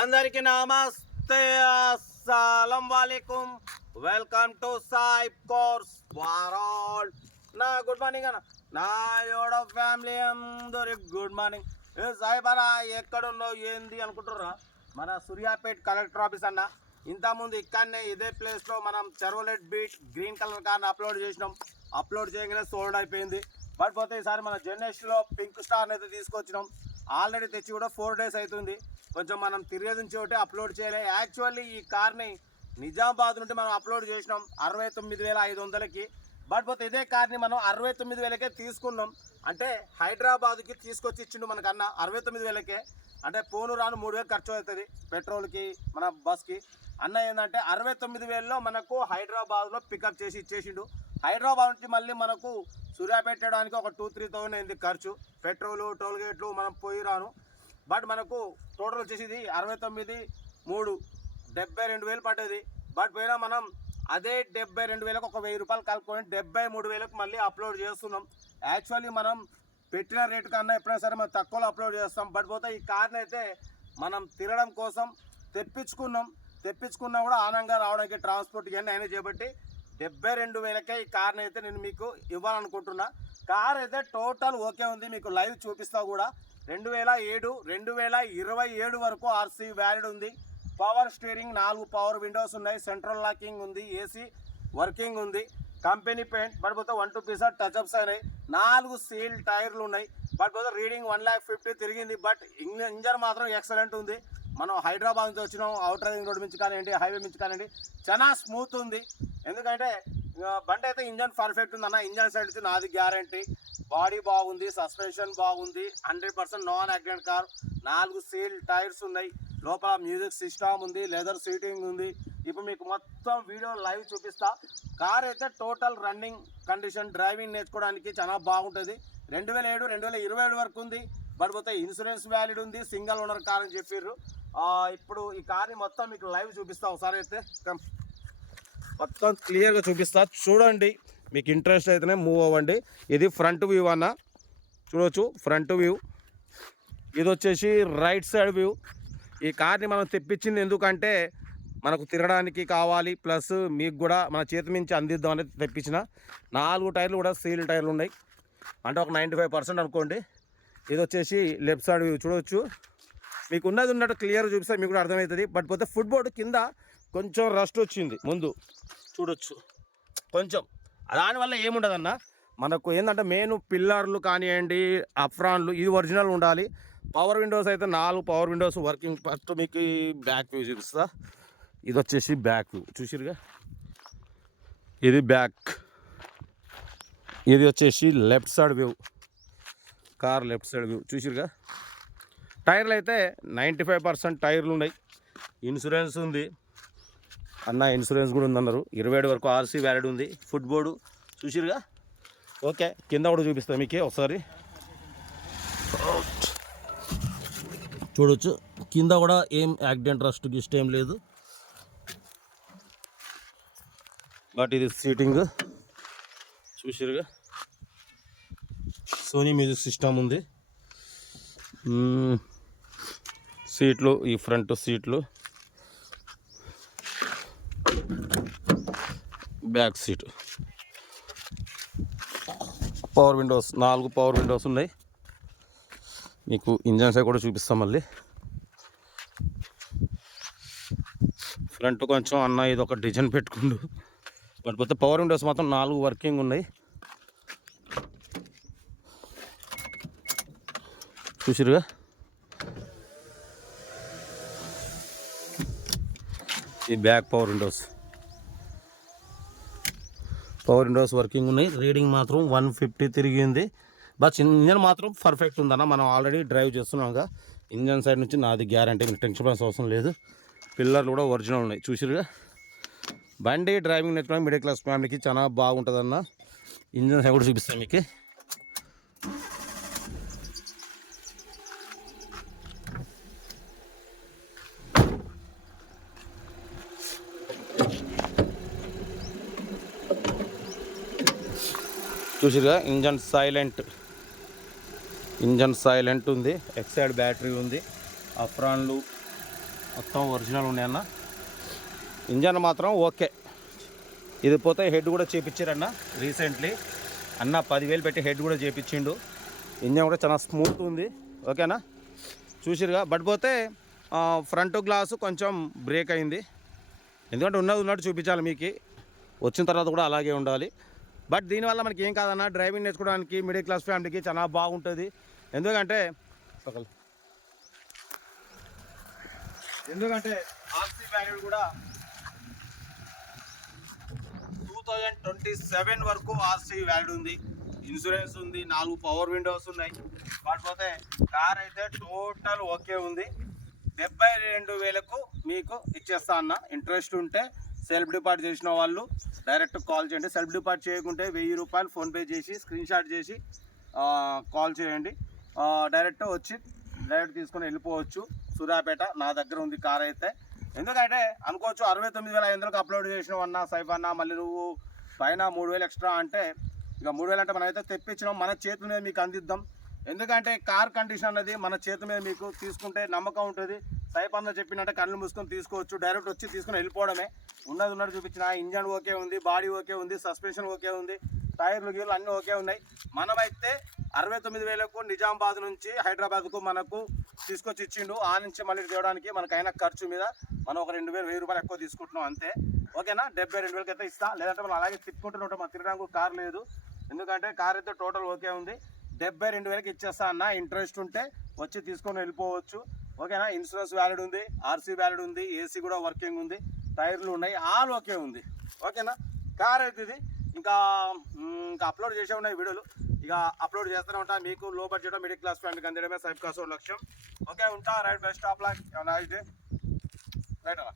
అందరికి నమస్తే, అస్సలం వాలేకుం. Welcome to Saib cars world. నా గుడ్ మార్నింగ్ అన్న, నా యోడ ఫ్యామిలీ అందరి గుడ్ మార్నింగ్. సాయిబ్ అన్న ఎక్కడున్నావు ఏంది అనుకుంటుర్రా? మన సూర్యాపేట్ కలెక్టర్ ఆఫీస్ అన్న. ఇంతకుముందు ఇక్కడనే ఇదే ప్లేస్లో మనం చెరువులెట్ బీచ్ గ్రీన్ కలర్ కార్ని అప్లోడ్ చేసినాం. అప్లోడ్ చేయగానే సోల్డ్ అయిపోయింది. బట్ పోతే ఈసారి మన జర్నేషన్లో పింక్ స్టార్ని అయితే తీసుకొచ్చినాం. ఆల్రెడీ తెచ్చి కూడా 4 days అవుతుంది. కొంచెం మనం తిరిగేది చోటే అప్లోడ్ చేయలే. యాక్చువల్లీ ఈ కార్ని నిజామాబాద్ నుండి మనం అప్లోడ్ చేసినాం 69,500కి. బట్ పోతే ఇదే కార్ని మనం 69,000కే తీసుకున్నాం. అంటే హైదరాబాద్కి తీసుకొచ్చి ఇచ్చిండు మనకన్నా 69,000కే. అంటే పోను రాను 3,000 ఖర్చు అవుతుంది పెట్రోల్కి, మన బస్కి. అన్న ఏంటంటే 69,000లో మనకు హైదరాబాద్లో పికప్ చేసి ఇచ్చేసిండు. హైదరాబాద్ నుంచి మళ్ళీ మనకు సూర్యాపేట పెట్టడానికి ఒక 2-3,000 అయింది ఖర్చు, పెట్రోలు, టోల్ గేట్లు, మనం పోయి రాను. బట్ మనకు టోటల్ వచ్చేసి 69,3 72,000 పడ్డది. బట్ పోయినా మనం అదే 72,000కు ఒక 1,000 రూపాయలు కలుపుకొని 73,000కు మళ్ళీ అప్లోడ్ చేస్తున్నాం. యాక్చువల్లీ మనం పెట్టిన రేటు కన్నా ఎప్పుడైనా సరే మనం తక్కువలో అప్లోడ్ చేస్తాం. బట్ పోతే ఈ కార్ని అయితే మనం తిరగడం కోసం తెప్పించుకున్నా కూడా ఆనందంగా రావడానికి ట్రాన్స్పోర్ట్ ఇవన్నీ అయినా చేపట్టి 72,000కే ఈ కార్ని అయితే నేను మీకు ఇవ్వాలనుకుంటున్నా. కార్ అయితే టోటల్ ఓకే ఉంది, మీకు లైవ్ చూపిస్తా కూడా. 2027 వరకు ఆర్సీ వ్యాలిడ్ ఉంది. పవర్ స్టీరింగ్, 4 పవర్ విండోస్ ఉన్నాయి, సెంట్రల్ లాకింగ్ ఉంది, ఏసీ వర్కింగ్ ఉంది, కంపెనీ పెయింట్. బట్ పోతే 1-2 పీసెస్ టచ్అప్స్ అయినాయి, 4 సీల్ టైర్లు ఉన్నాయి. బట్ పోతే రీడింగ్ 1,50,000 తిరిగింది. బట్ ఇంజన్ మాత్రం ఎక్సలెంట్ ఉంది. మనం హైదరాబాద్ నుంచి వచ్చినాం, అవుటర్ రింగ్ రోడ్ నుంచి కానివ్వండి, హైవే నుంచి కానివ్వండి, చాలా స్మూత్ ఉంది. ఎందుకంటే బండి అయితే ఇంజన్ పర్ఫెక్ట్ ఉంది అన్న. ఇంజన్ సైడ్ అయితే నాది గ్యారంటీ. బాడీ బాగుంది, సస్పెన్షన్ బాగుంది, 100% non accident car. 4 seal tyres ఉన్నాయి, లోపల మ్యూజిక్ సిస్టమ్ ఉంది, లెదర్ సీటింగ్ ఉంది. ఇప్పుడు మీకు మొత్తం వీడియో లైవ్ చూపిస్తా. కార్ అయితే టోటల్ రన్నింగ్ కండిషన్, డ్రైవింగ్ నేర్చుకోవడానికి చాలా బాగుంటుంది. 2007 వరకు ఉంది. బట్ పోతే ఇన్సూరెన్స్ వ్యాలిడ్ ఉంది, సింగిల్ ఓనర్ కార్ అని చెప్పారు. ఇప్పుడు ఈ కార్ని మొత్తం మీకు లైవ్ చూపిస్తా. ఒకసారి అయితే మొత్తం క్లియర్గా చూపిస్తా, చూడండి. మీకు ఇంట్రెస్ట్ అయితేనే మూవ్ అవ్వండి. ఇది ఫ్రంట్ వ్యూ అన్న, చూడవచ్చు ఫ్రంట్ వ్యూ. ఇది వచ్చేసి రైట్ సైడ్ వ్యూ. ఈ కార్ని మనం తెప్పించింది ఎందుకంటే మనకు తిరగడానికి కావాలి, ప్లస్ మీకు కూడా మన చేతి నుంచి అందిద్దాం అనేది తెప్పించిన. 4 టైర్లు కూడా సీల్ టైర్లు ఉన్నాయి, అంటే ఒక 95% అనుకోండి. ఇది వచ్చేసి లెఫ్ట్ సైడ్ వ్యూ చూడవచ్చు. మీకు ఉన్నట్టు క్లియర్ చూపిస్తే మీకు కూడా అర్థమవుతుంది. బట్ పోతే ఫుట్ బోర్డు కింద కొంచెం రస్ట్ వచ్చింది ముందు, చూడొచ్చు కొంచెం. దానివల్ల ఏముండదన్న, మనకు ఏంటంటే మెయిన్ పిల్లర్లు కానివ్వండి, అఫ్రాన్లు ఇది ఒరిజినల్ ఉండాలి. పవర్ విండోస్ అయితే 4 పవర్ విండోస్ వర్కింగ్. ఫస్ట్ మీకు ఈ బ్యాక్ వ్యూ చూపిస్తా. ఇది వచ్చేసి బ్యాక్ వ్యూ చూసిరుగా, ఇది బ్యాక్. ఇది వచ్చేసి left side view, car left side view చూసిరుగా. టైర్లు అయితే 95% టైర్లు ఉన్నాయి. ఇన్సూరెన్స్ ఉంది అన్న, ఇన్సూరెన్స్ కూడా ఉందన్నారు. 27 వరకు ఆర్సీ వ్యాలిడ్ ఉంది. ఫుట్ బోర్డు చూసిరుగా. ఓకే, కింద కూడా చూపిస్తాను మీకే ఒకసారి చూడొచ్చు. కింద కూడా ఏం యాక్సిడెంట్ రస్ట్ గిస్ట్ ఏం లేదు. బట్ ఇది సీటింగ్ చూసిరుగా, సోనీ మ్యూజిక్ సిస్టమ్ ఉంది. సీట్లు, ఈ ఫ్రంట్ సీట్లు, back seat, power Windows 4 power Windows ఉన్నాయి. మీకు ఇంజన్ సైడ్ కూడా చూపిస్తాం మళ్ళీ. ఫ్రంట్ కొంచెం అన్న ఇది ఒక డిజైన్ పెట్టుకుండు. బట్ పోతే పవర్ విండోస్ మాత్రం 4 వర్కింగ్ ఉన్నాయి చూసిరుగా. ఈ బ్యాక్ పవర్ విండోస్ వర్కింగ్ ఉన్నాయి. రీడింగ్ మాత్రం 150 తిరిగింది. బట్ ఇంజన్ మాత్రం పర్ఫెక్ట్ ఉందన్న. మనం ఆల్రెడీ డ్రైవ్ చేస్తున్నాంగా. ఇంజన్ సైడ్ నుంచి నాది గ్యారంటీ, మీకు టెన్షన్ పడాల్సిన అవసరం లేదు. పిల్లర్లు కూడా ఒరిజినల్ ఉన్నాయి చూసిరుగా. బండి డ్రైవింగ్ నేర్చుకోవడానికి మిడిల్ క్లాస్ ఫ్యామిలీకి చాలా బాగుంటుందన్న. ఇంజన్ సైడ్ కూడా చూపిస్తాను మీకు. చూసిరుగా, ఇంజన్ సైలెంట్ ఉంది. ఎక్సైడ్ బ్యాటరీ ఉంది. అఫ్రాన్లు మొత్తం ఒరిజినల్ ఉన్నాయన్న. ఇంజన్ మాత్రం ఓకే. ఇది పోతే హెడ్ కూడా చేపించారన్న రీసెంట్లీ. అన్న 10,000 పెట్టి హెడ్ కూడా చేపించిండు. ఇంజన్ కూడా చాలా స్మూత్ ఉంది. ఓకేనా, చూసిరుగా. బట్ పోతే ఫ్రంట్ గ్లాసు కొంచెం బ్రేక్ అయింది. ఎందుకంటే ఉన్నట్టు చూపించాలి మీకు, వచ్చిన తర్వాత కూడా అలాగే ఉండాలి. బట్ దీనివల్ల మనకి ఏం కాదన్న, డ్రైవింగ్ నేర్చుకోవడానికి మిడిల్ క్లాస్ ఫ్యామిలీకి చాలా బాగుంటుంది. ఎందుకంటే ఆర్సీ వాల్యూ కూడా 2027 వరకు ఆర్సీ వాల్యూ ఉంది. ఇన్సూరెన్స్ ఉంది, 4 పవర్ విండోస్ ఉన్నాయి. కాకపోతే కార్ అయితే టోటల్ ఓకే ఉంది. 72,000కు మీకు ఇచ్చేస్తా అన్న. ఇంట్రెస్ట్ ఉంటే సెల్ఫ్ డిపాజిట్ చేసిన వాళ్ళు డైరెక్ట్ కాల్ చేయండి. సెల్ఫ్ డిపాజిట్ చేయకుంటే 1000 రూపాయలు ఫోన్పే చేసి స్క్రీన్ షాట్ చేసి కాల్ చేయండి. డైరెక్ట్ వచ్చి డైరెక్ట్ తీసుకొని వెళ్ళిపోవచ్చు. సూర్యాపేట నా దగ్గర ఉంది కార్ అయితే. ఎందుకంటే అనుకోవచ్చు 69,500కు అప్లోడ్ చేసినావు అన్న సైఫ్ అన్న, మళ్ళీ నువ్వు పైన 3,000 ఎక్స్ట్రా అంటే, ఇక 3,000 అంటే మనం అయితే తెప్పించినాం, మన చేతి మీద మీకు అందిద్దాం. ఎందుకంటే కార్ కండిషన్ అనేది మన చేతి మీద మీకు తీసుకుంటే నమ్మకం ఉంటుంది. సైఫ్ అన్న చెప్పినట్టే కళ్ళు మూసుకొని తీసుకోవచ్చు. డైరెక్ట్ వచ్చి తీసుకొని వెళ్ళిపోవడమే. ఉన్నట్టు చూపించిన ఇంజన్ ఓకే ఉంది, బాడీ ఓకే ఉంది, సస్పెన్షన్ ఓకే ఉంది, టైర్లు గీర్లు అన్నీ ఓకే ఉన్నాయి. మనమైతే 69,000కు నిజామాబాద్ నుంచి హైదరాబాద్కు మనకు తీసుకొచ్చి ఇచ్చిండు. ఆ నుంచి మళ్ళీ తేవడానికి మనకైనా ఖర్చు మీద మనం ఒక 2,000 రూపాయలు ఎక్కువ తీసుకుంటున్నాం అంతే. ఓకేనా, 72,000కి అయితే ఇస్తా. లేదంటే మనం అలాగే తిప్పుకుంటున్నట్టు మన తిరగడానికి కార్ లేదు. ఎందుకంటే కార్ అయితే టోటల్ ఓకే ఉంది. 72,000కి ఇచ్చేస్తా అన్న. ఇంట్రెస్ట్ ఉంటే వచ్చి తీసుకొని వెళ్ళిపోవచ్చు. ఓకేనా, ఇన్సూరెన్స్ వ్యాలిడ్ ఉంది, ఆర్సీ వ్యాలిడ్ ఉంది, ఏసీ కూడా వర్కింగ్ ఉంది, టైర్లు ఉన్నాయి, ఆల్ ఓకే ఉంది. ఓకేనా, కార్ అయితే ఇది. ఇంకా అప్లోడ్ చేసే ఉన్నాయి వీడియోలు, ఇక అప్లోడ్ చేస్తూనే ఉంటా. మీకు లో బడ్జెట్ మిడిల్ క్లాస్ ఫ్యామిలీకి అందడమే సైఫ్ కాసో లక్ష్యం. ఓకే, ఉంటా. Right, best of luck, nice day. Right అన్న.